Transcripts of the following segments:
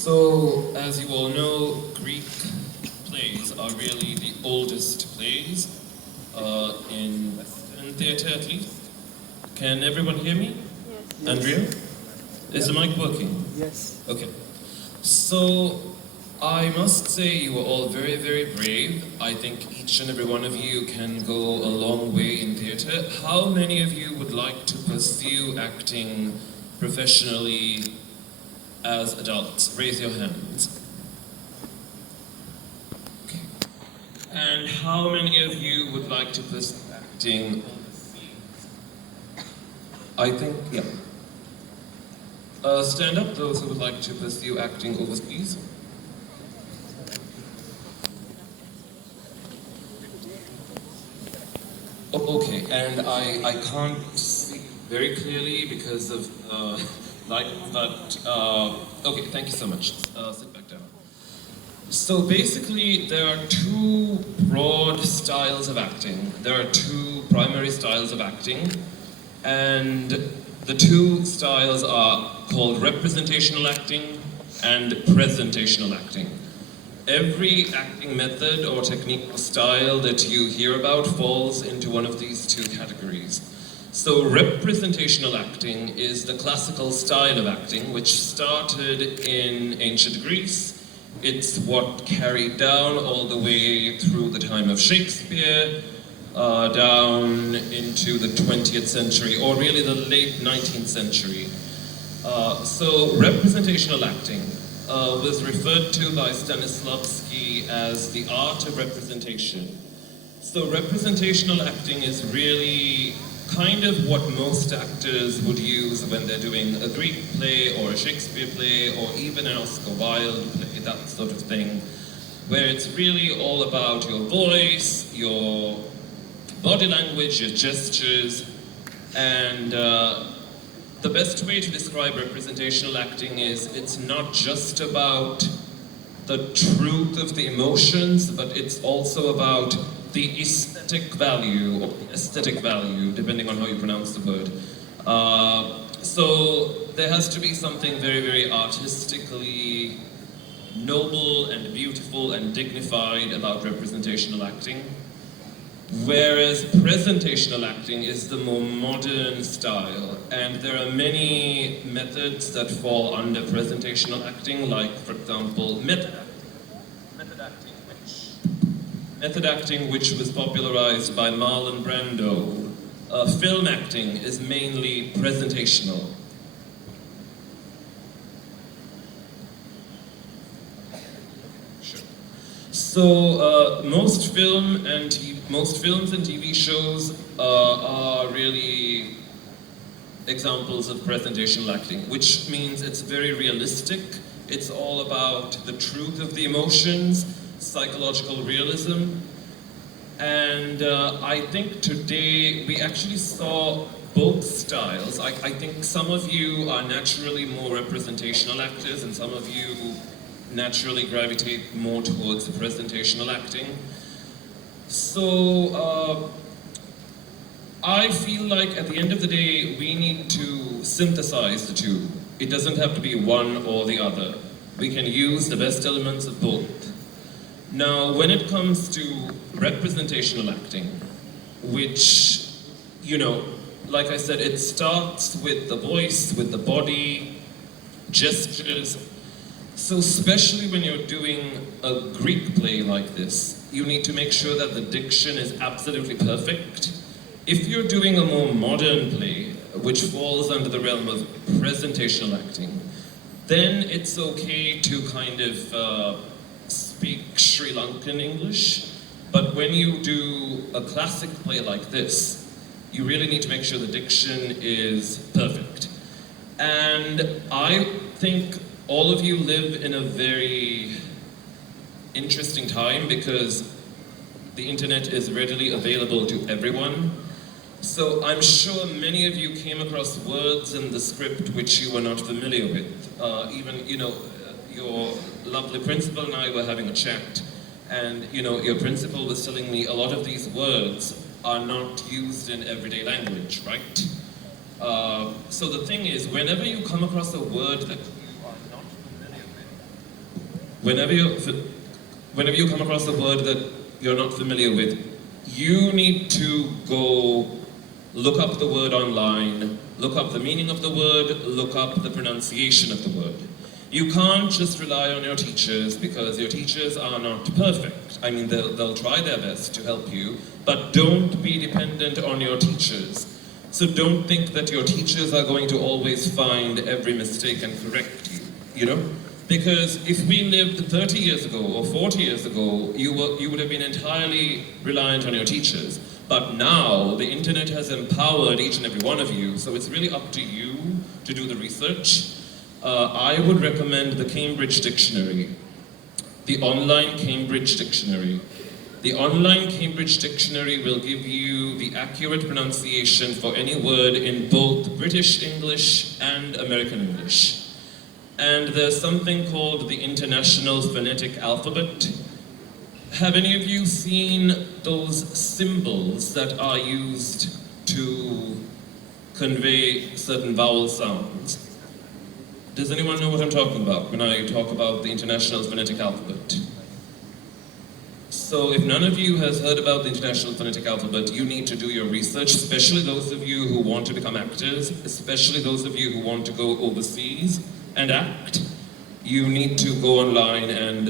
So, as you all know, Greek plays are really the oldest plays in Western theatre, at least. Can everyone hear me? Yes. Andrea? Is the mic working? Yes. Okay. So, I must say you are all very, very brave. I think each and every one of you can go a long way in theatre. How many of you would like to pursue acting professionally as adults? Raise your hands. Okay. And how many of you would like to pursue acting overseas? I think, yeah. Stand up, those who would like to pursue acting overseas. Oh, okay, and I can't see very clearly because of light, but okay, thank you so much. Sit back down. So basically, there are two broad styles of acting. There are two primary styles of acting, and the two styles are called representational acting and presentational acting. Every acting method or technique or style that you hear about falls into one of these two categories. So representational acting is the classical style of acting which started in ancient Greece. It's what carried down all the way through the time of Shakespeare, down into the 20th century, or really the late 19th century. So representational acting was referred to by Stanislavski as the art of representation. So representational acting is really kind of what most actors would use when they're doing a Greek play or a Shakespeare play or even an Oscar Wilde play, that sort of thing, where it's really all about your voice, your body language, your gestures, and the best way to describe representational acting is it's not just about the truth of the emotions, but it's also about the aesthetic value, or aesthetic value, depending on how you pronounce the word. So there has to be something very, very artistically noble and beautiful and dignified about representational acting. Whereas presentational acting is the more modern style, and there are many methods that fall under presentational acting, like, for example, method acting, which was popularized by Marlon Brando. Film acting is mainly presentational. So most films and TV shows are really examples of presentational acting, which means it's very realistic. It's all about the truth of the emotions, psychological realism. And I think today we actually saw both styles. I think some of you are naturally more representational actors, and some of you naturally gravitate more towards the presentational acting. So I feel like at the end of the day, we need to synthesize the two. It doesn't have to be one or the other. We can use the best elements of both. Now, when it comes to representational acting, which, you know, like I said, it starts with the voice, with the body, gestures. So especially when you're doing a Greek play like this, you need to make sure that the diction is absolutely perfect. If you're doing a more modern play, which falls under the realm of presentational acting, then it's okay to kind of speak Sri Lankan English. But when you do a classic play like this, you really need to make sure the diction is perfect. And I think all of you live in a very interesting time because the internet is readily available to everyone. So I'm sure many of you came across words in the script which you were not familiar with. Even, you know, your lovely principal and I were having a chat, and, you know, your principal was telling me a lot of these words are not used in everyday language, right? So the thing is, whenever you come across a word that you are not familiar with, whenever you come across a word that you're not familiar with, you need to go look up the word online, look up the meaning of the word, look up the pronunciation of the word. You can't just rely on your teachers because your teachers are not perfect. I mean, they'll try their best to help you, but don't be dependent on your teachers. So don't think that your teachers are going to always find every mistake and correct you, you know? Because if we lived 30 years ago or 40 years ago, you would have been entirely reliant on your teachers. But now, the internet has empowered each and every one of you, so it's really up to you to do the research. I would recommend the Cambridge Dictionary, the online Cambridge Dictionary. The online Cambridge Dictionary will give you the accurate pronunciation for any word in both British English and American English. And there's something called the International Phonetic Alphabet. Have any of you seen those symbols that are used to convey certain vowel sounds? Does anyone know what I'm talking about when I talk about the International Phonetic Alphabet? So if none of you has heard about the International Phonetic Alphabet, you need to do your research, especially those of you who want to become actors, especially those of you who want to go overseas and act. You need to go online and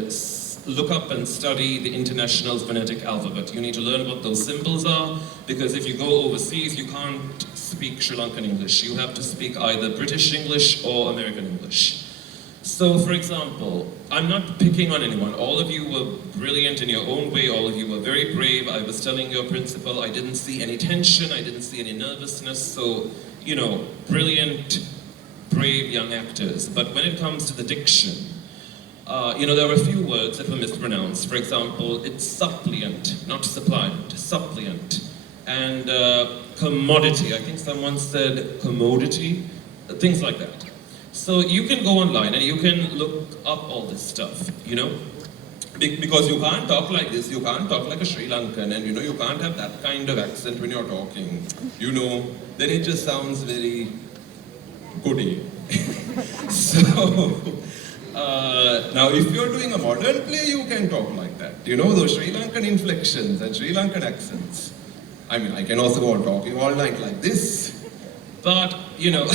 look up and study the International Phonetic Alphabet. You need to learn what those symbols are, because if you go overseas, you can't speak Sri Lankan English. You have to speak either British English or American English. So, for example, I'm not picking on anyone. All of you were brilliant in your own way. All of you were very brave. I was telling your principal I didn't see any tension. I didn't see any nervousness. So, you know, brilliant, brave young actors. But when it comes to the diction, you know, there were a few words that were mispronounced. For example, it's suppliant, not suppliant, suppliant. And commodity, I think someone said commodity, things like that. So you can go online and you can look up all this stuff, you know? Because you can't talk like this, you can't talk like a Sri Lankan, and you know, you can't have that kind of accent when you're talking, you know? Then it just sounds very goody. So, now if you're doing a modern play, you can talk like that. You know, those Sri Lankan inflections and Sri Lankan accents. I mean, I can also go on talking all night like this. But, you know,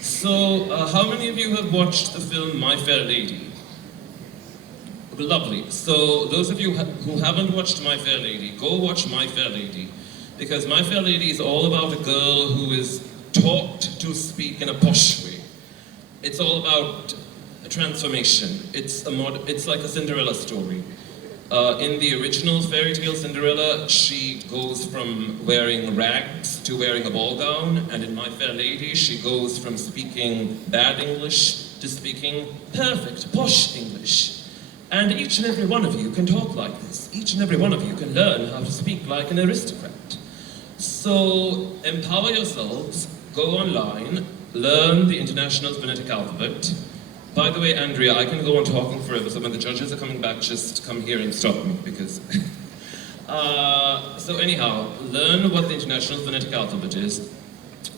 so how many of you have watched the film My Fair Lady? Lovely. So those of you who haven't watched My Fair Lady, go watch My Fair Lady. Because My Fair Lady is all about a girl who is taught to speak in a posh way. It's all about a transformation. It's like a Cinderella story. In the original fairy tale Cinderella, she goes from wearing rags to wearing a ball gown, and in My Fair Lady, she goes from speaking bad English to speaking perfect, posh English. And each and every one of you can talk like this. Each and every one of you can learn how to speak like an aristocrat. So empower yourselves, go online, learn the International Phonetic Alphabet. By the way, Andrea, I can go on talking forever, so when the judges are coming back, just come here and stop me, because... so anyhow, learn what the International Phonetic Alphabet is.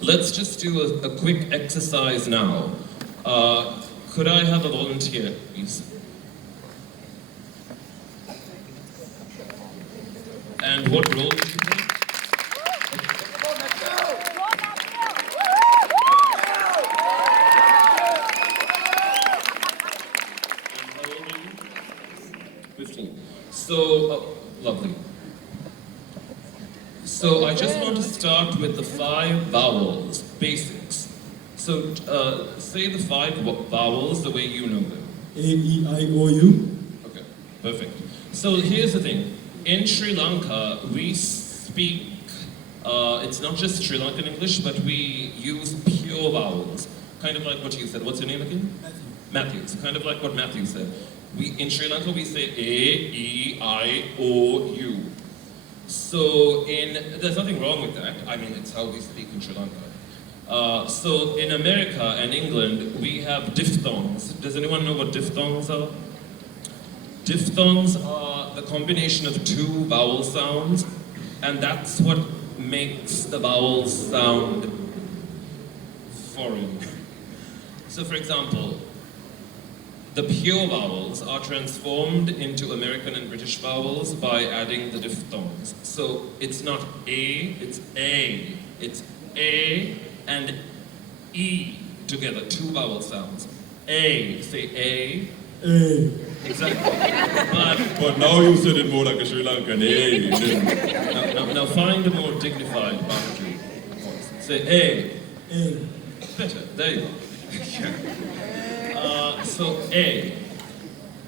Let's just do a quick exercise now. Could I have a volunteer, please? And what role do you play? So, lovely. So I just want to start with the 5 vowels, basics. So say the 5 vowels the way you know them. A, E, I, O, U. Okay, perfect. So here's the thing. In Sri Lanka, we speak, it's not just Sri Lankan English, but we use pure vowels. Kind of like what you said. What's your name again? Matthew. So kind of like what Matthew said. In Sri Lanka, we say A, E, I, O, U. So there's nothing wrong with that. I mean, it's how we speak in Sri Lanka. So in America and England, we have diphthongs. Does anyone know what diphthongs are? Diphthongs are the combination of 2 vowel sounds, and that's what makes the vowels sound foreign. So for example, the pure vowels are transformed into American and British vowels by adding the diphthongs. So it's not A, it's A. It's A and E together, two vowel sounds. A, say A. A. Exactly. But now you said it more like a Sri Lankan. Hey. Now find a more dignified boundary voice. Say A. A. Better, there you go. So A.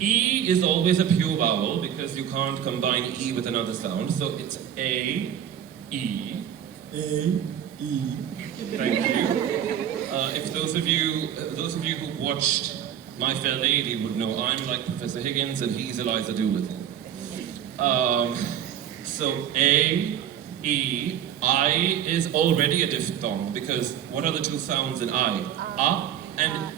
E is always a pure vowel because you can't combine E with another sound. So it's A, E. A. E. Thank you. If those of you who watched My Fair Lady would know I'm like Professor Higgins and he's Eliza Doolittle. So A, E, I is already a diphthong because what are the two sounds in I? A and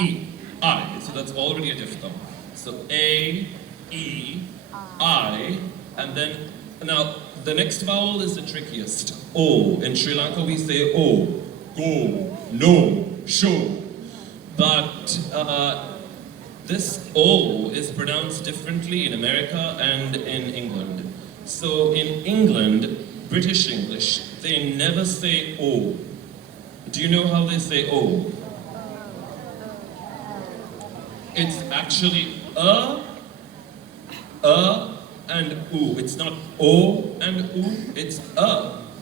E. I. So that's already a diphthong. So A, E, I, and then now the next vowel is the trickiest. O. In Sri Lanka we say O. Go, no, show. But this O is pronounced differently in America and in England. So in England, British English, they never say O. Do you know how they say O? It's actually and oo. It's not O and oo, it's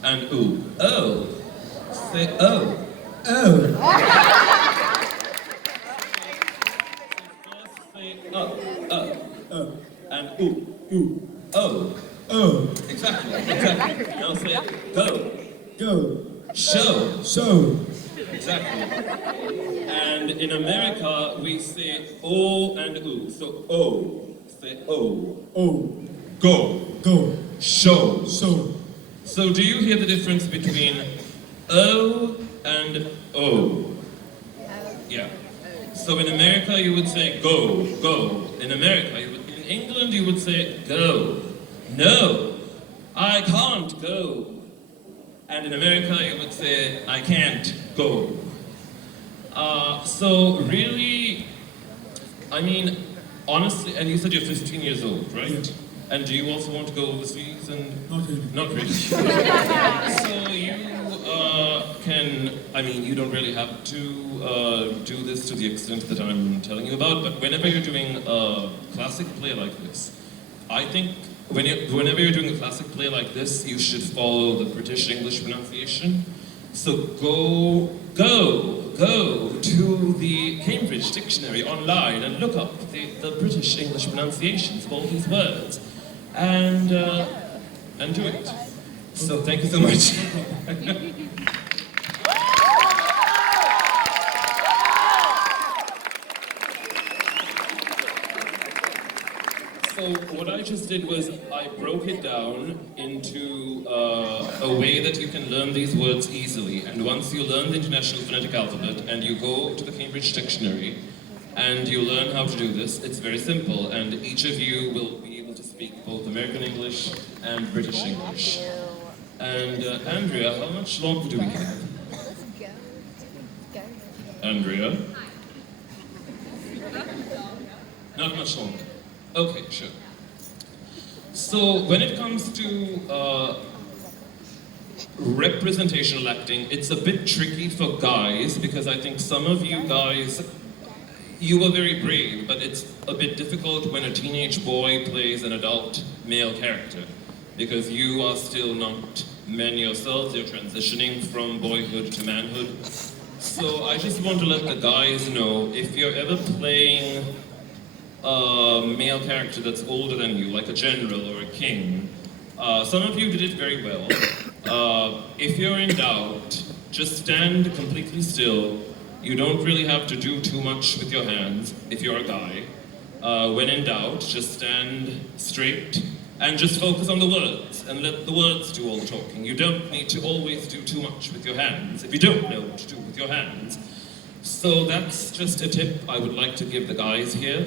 and oo. O. Say O. O. First say and oo. U. O. O. Exactly. Now say go. Go. Show. So. Exactly. And in America, we say O and oo. So O. Say O. O. Go. Go. Show. So. So do you hear the difference between O and O? Yeah. So in America, you would say go, go. In America, in England, you would say go. No, I can't go. And in America, you would say, I can't go. So really, I mean, honestly, and you said you're 15 years old, right? Yeah. And do you also want to go overseas? And Not really. not really. So you you don't really have to do this to the extent that I'm telling you about, but whenever you're doing a classic play like this, I think whenever you're doing a classic play like this, you should follow the British English pronunciation. So go to the Cambridge Dictionary online and look up the British English pronunciations of all these words, and do it. So thank you so much. So what I just did was I broke it down into a way that you can learn these words easily. And once you learn the International Phonetic Alphabet and you go to the Cambridge Dictionary and you learn how to do this, it's very simple. And each of you will be able to speak both American English and British English. And Andrea, how much longer do we have? Andrea? Not much longer. Okay, sure. So when it comes to representational acting, it's a bit tricky for guys because I think some of you guys, you were very brave, but it's a bit difficult when a teenage boy plays an adult male character because you are still not men yourselves, you're transitioning from boyhood to manhood. So I just want to let the guys know, if you're ever playing a male character that's older than you, like a general or a king. Some of you did it very well. If you're in doubt, just stand completely still. You don't really have to do too much with your hands if you're a guy. When in doubt, just stand straight and just focus on the words and let the words do all the talking. You don't need to always do too much with your hands if you don't know what to do with your hands. So that's just a tip I would like to give the guys here.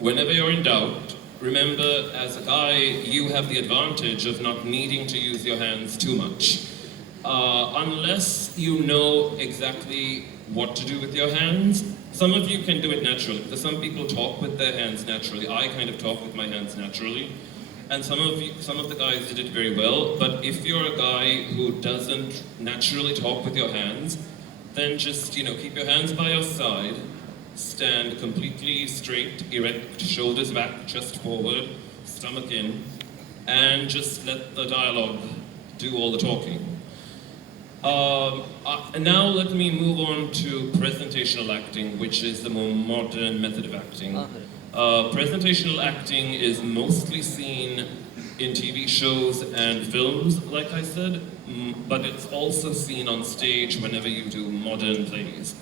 Whenever you're in doubt, remember, as a guy, you have the advantage of not needing to use your hands too much. Unless you know exactly what to do with your hands. Some of you can do it naturally, because some people talk with their hands naturally. I kind of talk with my hands naturally. And some of the guys did it very well, but if you're a guy who doesn't naturally talk with your hands, then just, keep your hands by your side, stand completely straight, erect, shoulders back, chest forward, stomach in, and just let the dialogue do all the talking. Now let me move on to presentational acting, which is the more modern method of acting. Presentational acting is mostly seen in TV shows and films, like I said, but it's also seen on stage whenever you do modern plays.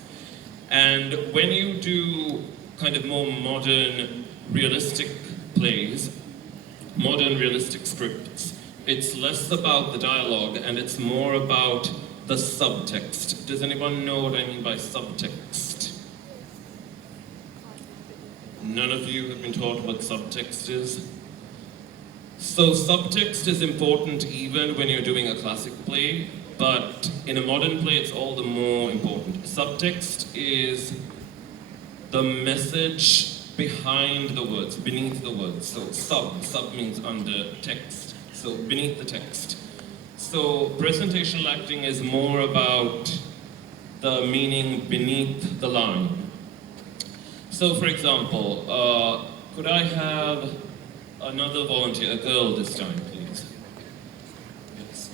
And when you do kind of more modern, realistic plays, modern, realistic scripts, it's less about the dialogue and it's more about the subtext. Does anyone know what I mean by subtext? None of you have been taught what subtext is? So subtext is important even when you're doing a classic play, but in a modern play it's all the more important. Subtext is the message behind the words, beneath the words. So sub means under, text, so beneath the text. So presentational acting is more about the meaning beneath the line. So for example, could I have another volunteer, a girl this time, please? Yes.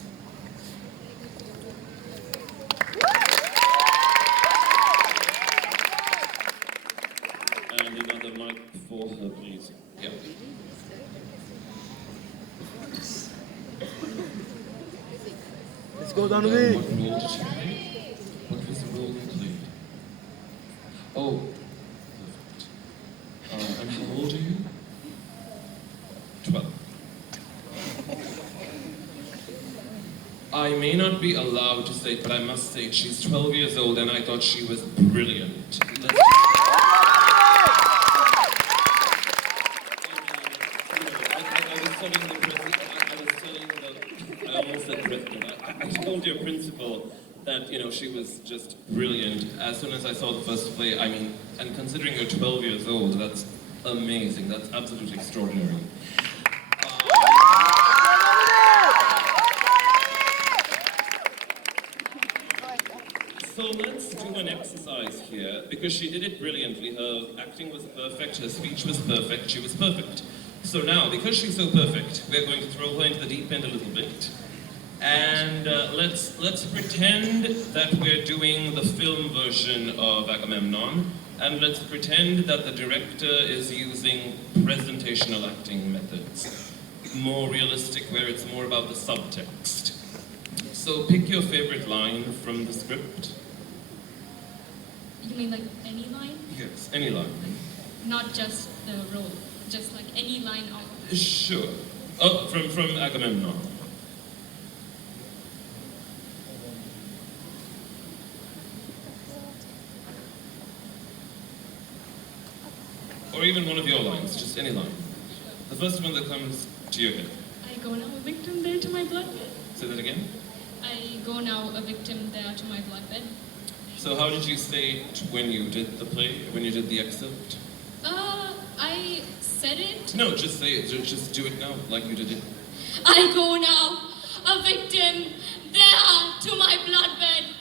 And another mic for her, please. Yeah. Let's go down to What me. role did she play? What was the role you played? Oh, perfect. And how old are you? 12. I may not be allowed to say, but I must say she's 12 years old and I thought she was brilliant. I told your principal that, she was just brilliant. As soon as I saw the first play, and considering you're 12 years old, that's amazing. That's absolutely extraordinary. So let's do an exercise here, because she did it brilliantly. Her acting was perfect, her speech was perfect, she was perfect. So now, because she's so perfect, we're going to throw her into the deep end a little bit. And let's pretend that we're doing the film version of Agamemnon, and let's pretend that the director is using presentational acting methods. More realistic, where it's more about the subtext. So pick your favorite line from the script. You mean like any line? Yes, any line. Not just the role, just like any line of... Sure. Oh, from Agamemnon. Or even one of your lines, just any line. The first one that comes to your head. I go now a victim there to my bloodbed. Say that again. I go now a victim there to my bloodbed. So how did you say it when you did the play, when you did the excerpt? I said it. No, just say it. Just do it now, like you did it. I go now a victim there to my bloodbed.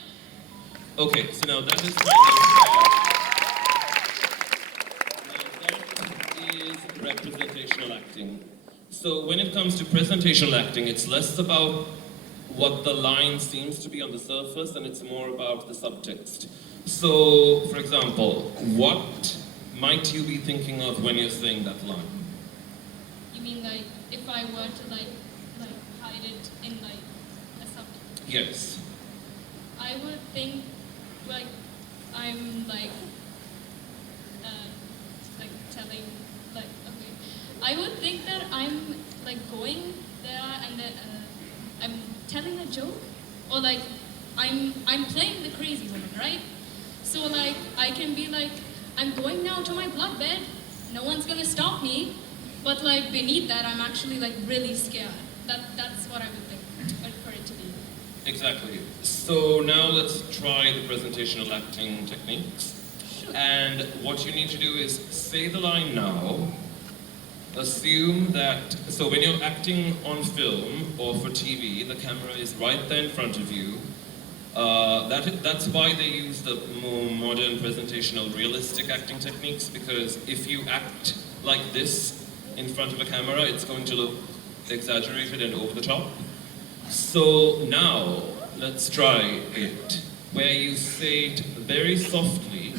Okay, so now that is representational acting. So when it comes to presentational acting, it's less about what the line seems to be on the surface, and it's more about the subtext. So, for example, what might you be thinking of when you're saying that line? You mean like if I were to like hide it in like a subject? Yes. I would think like I'm telling okay. I would think that I'm like going there and then I'm telling a joke, or like I'm playing the crazy woman, right? So like I can be like, I'm going now to my bloodbed, no one's gonna stop me, but like beneath that I'm actually like really scared. That's what I would think for it to be. Exactly. So now let's try the presentational acting techniques. And what you need to do is say the line now. Assume that, so when you're acting on film or for TV, the camera is right there in front of you. That's why they use the more modern presentational realistic acting techniques, because if you act like this in front of a camera, it's going to look exaggerated and over the top. So now, let's try it, where you say it very softly.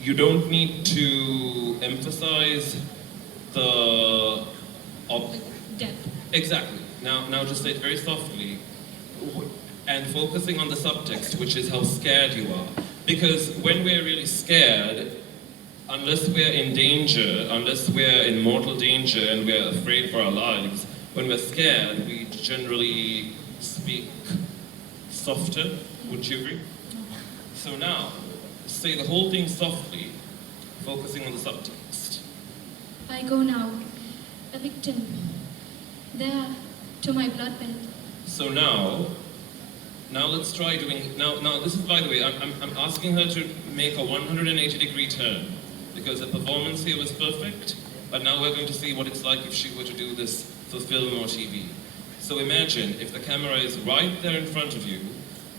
You don't need to emphasize the... Depth. Exactly. Now just say it very softly, and focusing on the subtext, which is how scared you are. Because when we're really scared, unless we're in danger, unless we're in mortal danger and we're afraid for our lives, when we're scared, we generally speak softer. Would you agree? So now, say the whole thing softly, focusing on the subtext. I go now, a victim, there to my bloodbed. So now let's try doing, now this is, by the way, I'm asking her to make a 180-degree turn, because the performance here was perfect, but now we're going to see what it's like if she were to do this for film or TV. So imagine if the camera is right there in front of you,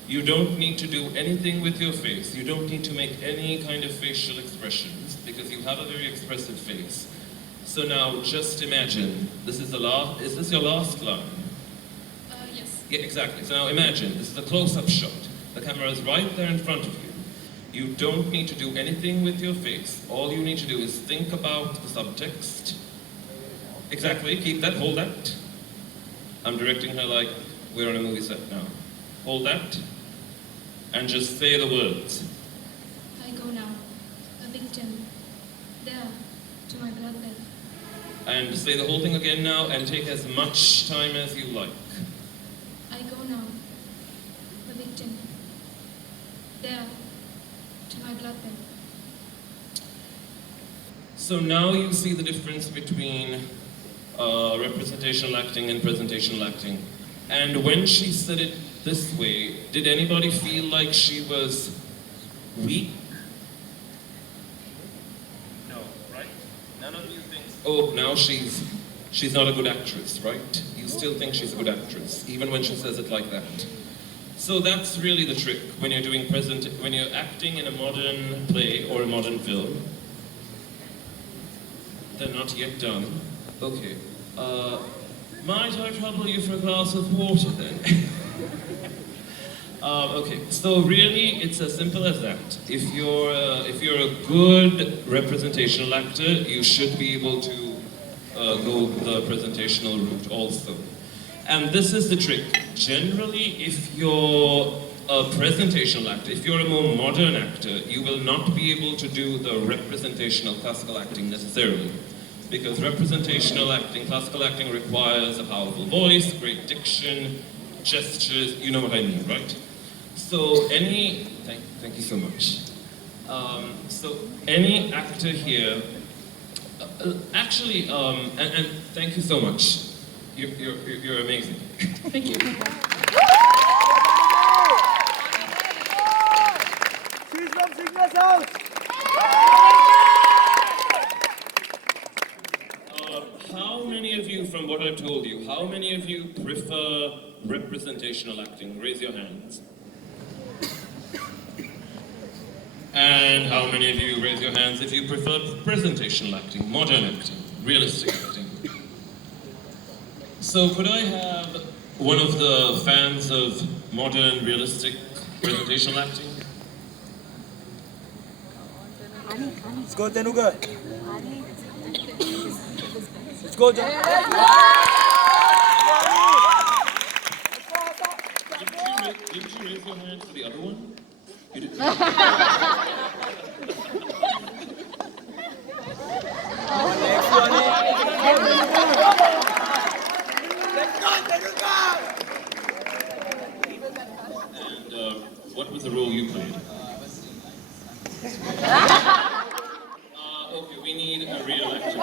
you don't need to do anything with your face, you don't need to make any kind of facial expressions, because you have a very expressive face. So now just imagine, is this your last line? Yes. Yeah, exactly. So now imagine, this is a close-up shot. The camera is right there in front of you. You don't need to do anything with your face. All you need to do is think about the subtext. Exactly, keep that, hold that. I'm directing her like we're on a movie set now. Hold that, and just say the words. I go now, a victim, there to my bloodbed. And say the whole thing again now, and take as much time as you like. I go now, a victim, there to my bloodbed. So now you see the difference between representational acting and presentational acting. And when she said it this way, did anybody feel like she was weak? No, right? None of you think, oh, now she's not a good actress, right? You still think she's a good actress, even when she says it like that. So that's really the trick when you're doing when you're acting in a modern play or a modern film. They're not yet done. Okay. Might I trouble you for a glass of water then? Okay, so really it's as simple as that. If you're a good representational actor, you should be able to go the presentational route also. And this is the trick. Generally, if you're a presentational actor, if you're a more modern actor, you will not be able to do the representational classical acting necessarily. Because representational acting, classical acting requires a powerful voice, great diction, gestures, you know what I mean, right? So thank you so much. So any actor here, actually, and thank you so much. You're amazing. Thank you. She's from Signa's house. How many of you, from what I've told you, how many of you prefer representational acting? Raise your hands. And how many of you raise your hands if you prefer presentational acting, modern acting, realistic acting? So could I have one of the fans of modern, realistic, presentational acting? Let's go, Tenuga. Let's go, John. Didn't you raise your hand for the other one? You did. And what was the role you played? Okay, we need a real actor.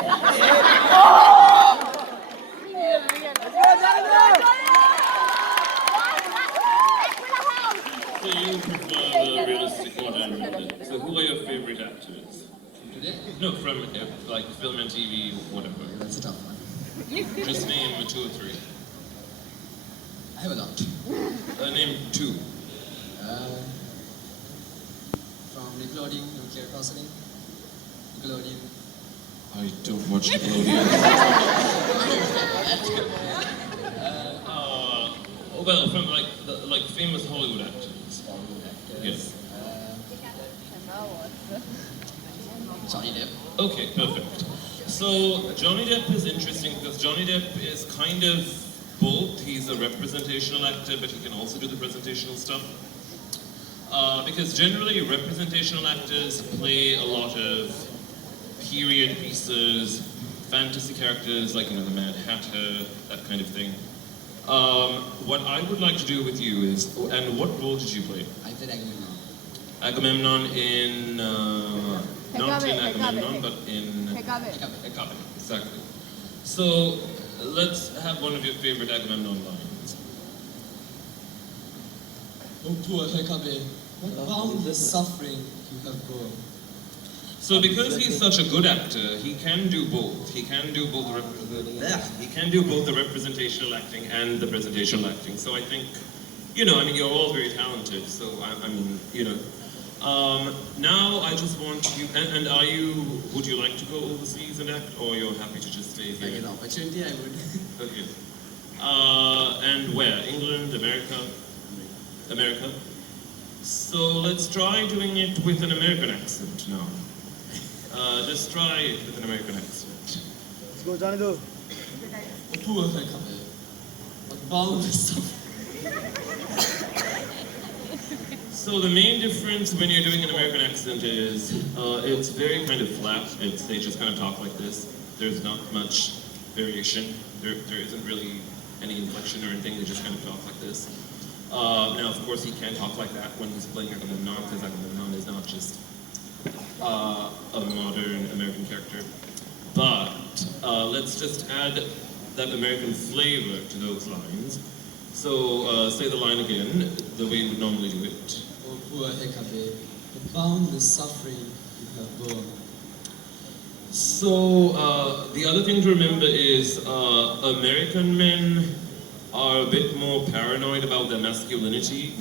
Today? No, from like film and TV, whatever. That's a tough one. Just name 2 or 3. I have a lot. Name 2. From Nickelodeon, Nuclear Crossing. Nickelodeon. I don't watch Nickelodeon. Well, from like famous Hollywood actors. Hollywood actors. Yes. Johnny Depp. Okay, perfect. So Johnny Depp is interesting because Johnny Depp is kind of both. He's a representational actor, but he can also do the presentational stuff. Because generally, representational actors play a lot of period pieces, fantasy characters like, the Mad Hatter, that kind of thing. What I would like to do with you is, and what role did you play? I played Agamemnon. Agamemnon in, not in Agamemnon, but in Hekabe. Hekabe, exactly. So, let's have one of your favorite Agamemnon lines. Oh, poor Hekabe, what boundless suffering you have borne. So because he's such a good actor, he can do both. He can do both the representational acting and the presentational acting. So I think, you're all very talented. So now I just want you. And would you like to go overseas and act, or you're happy to just stay If I here? get an opportunity, I would. Okay. And where? England, America? America. So let's try doing it with an American accent now. Just try it with an American accent. Let's go, Johnny Do. Oh, poor Hekabe, what boundless suffering. So the main difference when you're doing an American accent is it's very kind of flat. They just kind of talk like this. There's not much variation. There isn't really any inflection or anything. They just kind of talk like this. Now, of course, he can talk like that when he's playing Agamemnon, because Agamemnon is not just a modern American character. But let's just add that American flavor to those lines. So say the line again, the way you would normally do it. Oh, poor Hekabe, the boundless suffering you have borne. So the other thing to remember is American men are a bit more paranoid about their masculinity.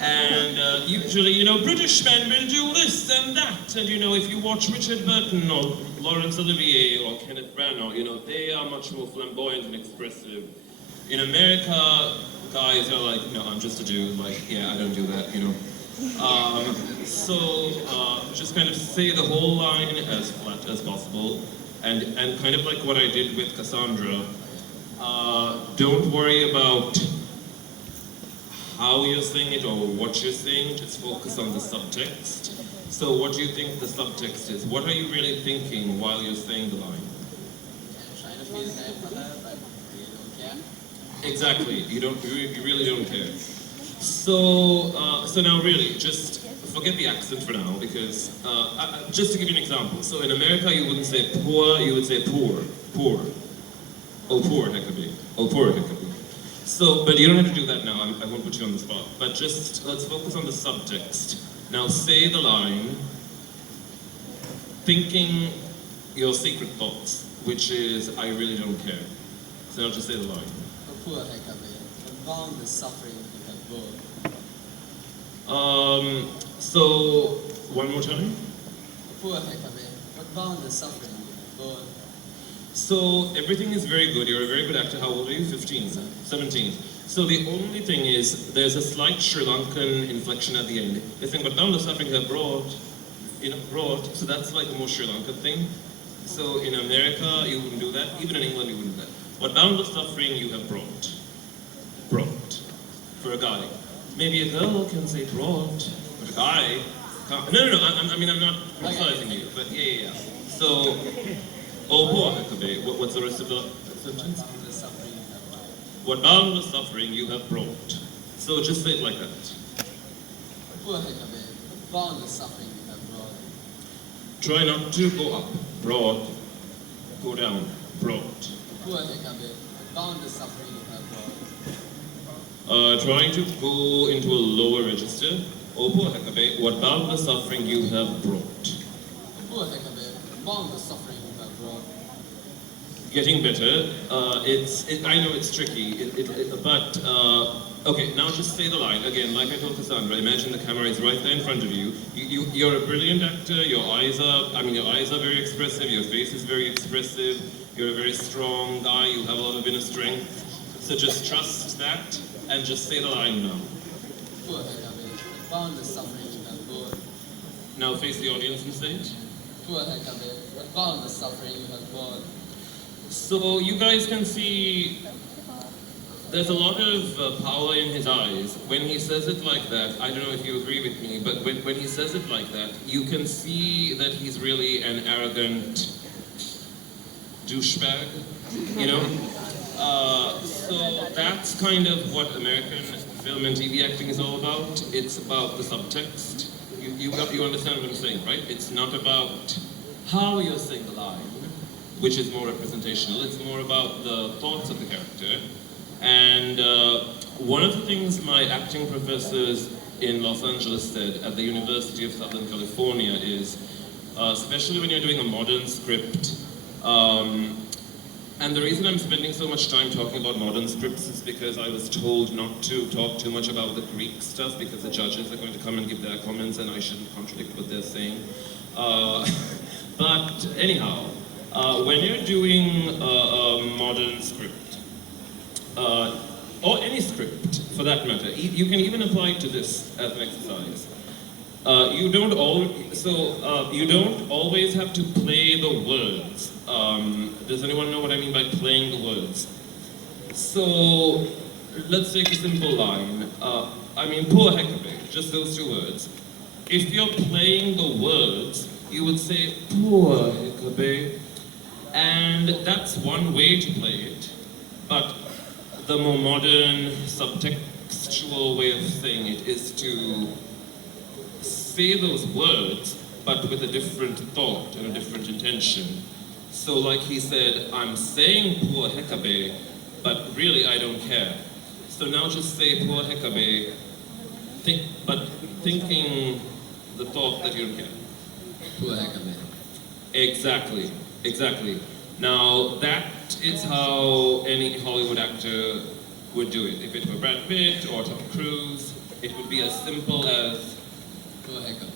And usually, British men will do this and that. And, if you watch Richard Burton or Laurence Olivier or Kenneth Branagh, they are much more flamboyant and expressive. In America, guys are like, I'm just a dude, I don't do that, So just kind of say the whole line as flat as possible. And kind of like what I did with Cassandra, don't worry about how you're saying it or what you're saying, just focus on the subtext. So what do you think the subtext is? What are you really thinking while you're saying the line? I'm trying to feel bad for her, but they don't care. Exactly, you really don't care. So now really, just forget the accent for now, because just to give you an example. So in America, you wouldn't say poor, you would say poor. Oh, poor Hekabe. Oh, poor Hekabe. So, but you don't have to do that now, I won't put you on the spot. But just, let's focus on the subtext. Now say the line, thinking your secret thoughts, which is, I really don't care. So now just say the line. Oh, poor Hekabe, the boundless suffering you have borne. So, one more time. Oh, poor Hekabe, what boundless suffering you have borne. So everything is very good. You're a very good actor. How old are you? 15, 17. So the only thing is there's a slight Sri Lankan inflection at the end. They think, but down the suffering have brought. So that's like a more Sri Lankan thing. So in America, you wouldn't do that. Even in England, you wouldn't do that. What boundless suffering you have brought. Brought. For a guy. Maybe a girl can say brought, but a guy can't. No. I'm not criticizing you, but yeah. So. Oh, poor Hekabe. What's the rest of the sentence? Boundless suffering you have borne. What boundless suffering you have brought. So just say it like that. Oh, poor Hekabe, what boundless suffering you have brought. Try not to go up. Broad. Go down. Broad. Oh, poor Hekabe, what boundless suffering you have brought. Trying to go into a lower register. O poor Hekabe, what boundless suffering you have brought. Poor Hekabe, boundless suffering you have brought. Getting better. I know it's tricky, but okay. Now just say the line again. Like I told Cassandra, imagine the camera is right there in front of you. You're a brilliant actor. Your eyes are very expressive. Your face is very expressive. You're a very strong guy. You have a lot of inner strength. So just trust that and just say the line now. Poor Hekabe, boundless suffering you have brought. Now face the audience and say it. Poor Hekabe, boundless suffering you have brought. So you guys can see there's a lot of power in his eyes. When he says it like that, I don't know if you agree with me, but when he says it like that, you can see that he's really an arrogant douchebag, you know? So that's kind of what American film and TV acting is all about. It's about the subtext. You understand what I'm saying, right? It's not about how you're saying the line, which is more representational. It's more about the thoughts of the character. And one of the things my acting professors in Los Angeles said at the University of Southern California is, especially when you're doing a modern script, and the reason I'm spending so much time talking about modern scripts is because I was told not to talk too much about the Greek stuff because the judges are going to come and give their comments and I shouldn't contradict what they're saying. But anyhow, when you're doing a modern script, or any script for that matter, you can even apply it to this as an exercise. You don't always have to play the words. Does anyone know what I mean by playing the words? So let's take a simple line. Poor Hekabe, just those two words. If you're playing the words, you would say, poor Hekabe. And that's one way to play it, but the more modern, subtextual way of saying it is to say those words, but with a different thought and a different intention. So like he said, I'm saying poor Hekabe, but really I don't care. So now just say poor Hekabe, but thinking the thought that you don't care. Poor Hekabe. Exactly. Now, that is how any Hollywood actor would do it. If it were Brad Pitt or Tom Cruise, it would be as simple as... Poor Hekabe.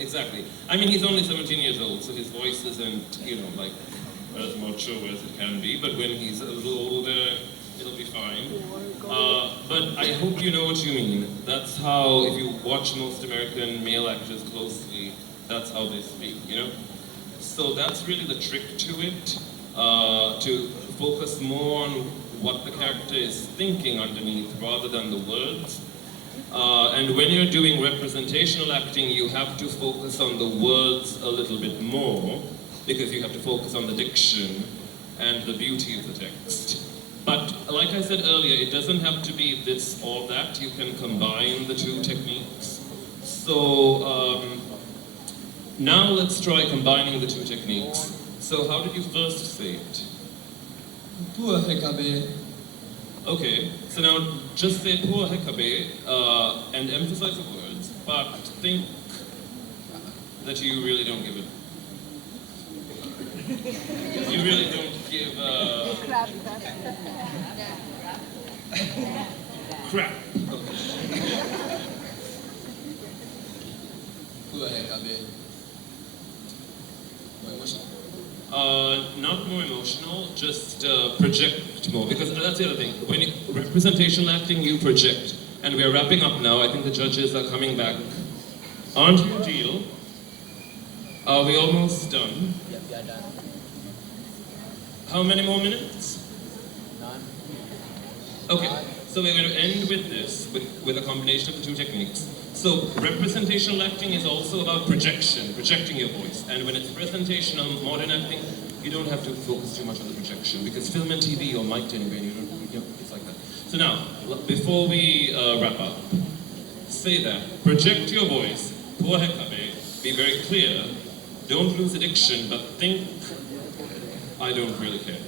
Exactly. He's only 17 years old, so his voice isn't, like, as mature as it can be, but when he's a little older, it'll be fine. But I hope you know what you mean. That's how, if you watch most American male actors closely, that's how they speak, So that's really the trick to it, to focus more on what the character is thinking underneath rather than the words. And when you're doing representational acting, you have to focus on the words a little bit more, because you have to focus on the diction and the beauty of the text. But like I said earlier, it doesn't have to be this or that. You can combine the two techniques. So now let's try combining the two techniques. So how did you first say it? Poor Hekabe. Okay, so now just say poor Hekabe and emphasize the words, but think that you really don't give it. You really don't give crap. Okay. Poor Hekabe. More emotional? Not more emotional, just project more, because that's the other thing. When representational acting, you project. And we're wrapping up now. I think the judges are coming back. Aren't you deal? Are we almost done? Yep, we are done. How many more minutes? None. Okay, so we're going to end with this, with a combination of the two techniques. So representational acting is also about projection, projecting your voice. And when it's presentational, modern acting, you don't have to focus too much on the projection, because film and TV, you're mic'd anyway, it's like that. So now, before we wrap up, say that, project your voice, poor Hekabe, be very clear, don't lose addiction, but think, I don't really care.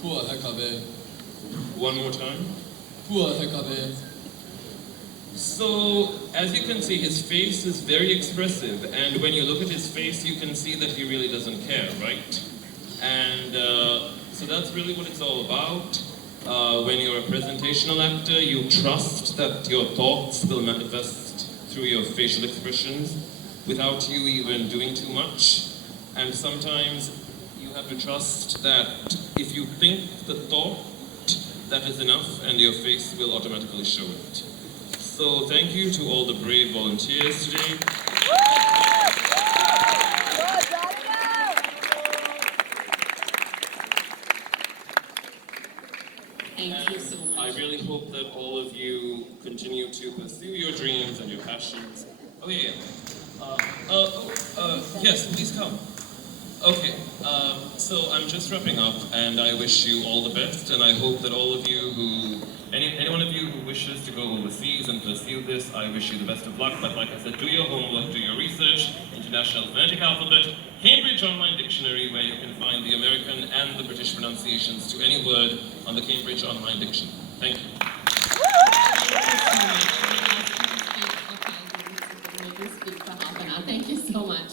Poor Hekabe. One more time. Poor Hekabe. So, as you can see, his face is very expressive, and when you look at his face, you can see that he really doesn't care, right? And so that's really what it's all about. When you're a presentational actor, you trust that your thoughts will manifest through your facial expressions without you even doing too much. And sometimes you have to trust that if you think the thought, that is enough, and your face will automatically show it. So thank you to all the brave volunteers today. Thank you so much. I really hope that all of you continue to pursue your dreams and your passions. Oh yeah, yes, please come. Okay, so I'm just wrapping up, and I wish you all the best, and I hope that all of you any one of you who wishes to go overseas and pursue this, I wish you the best of luck. But like I said, do your homework, do your research, International Phonetic Alphabet, Cambridge Online Dictionary, where you can find the American and the British pronunciations to any word on the Cambridge Online Dictionary. Thank you. Thank you so much.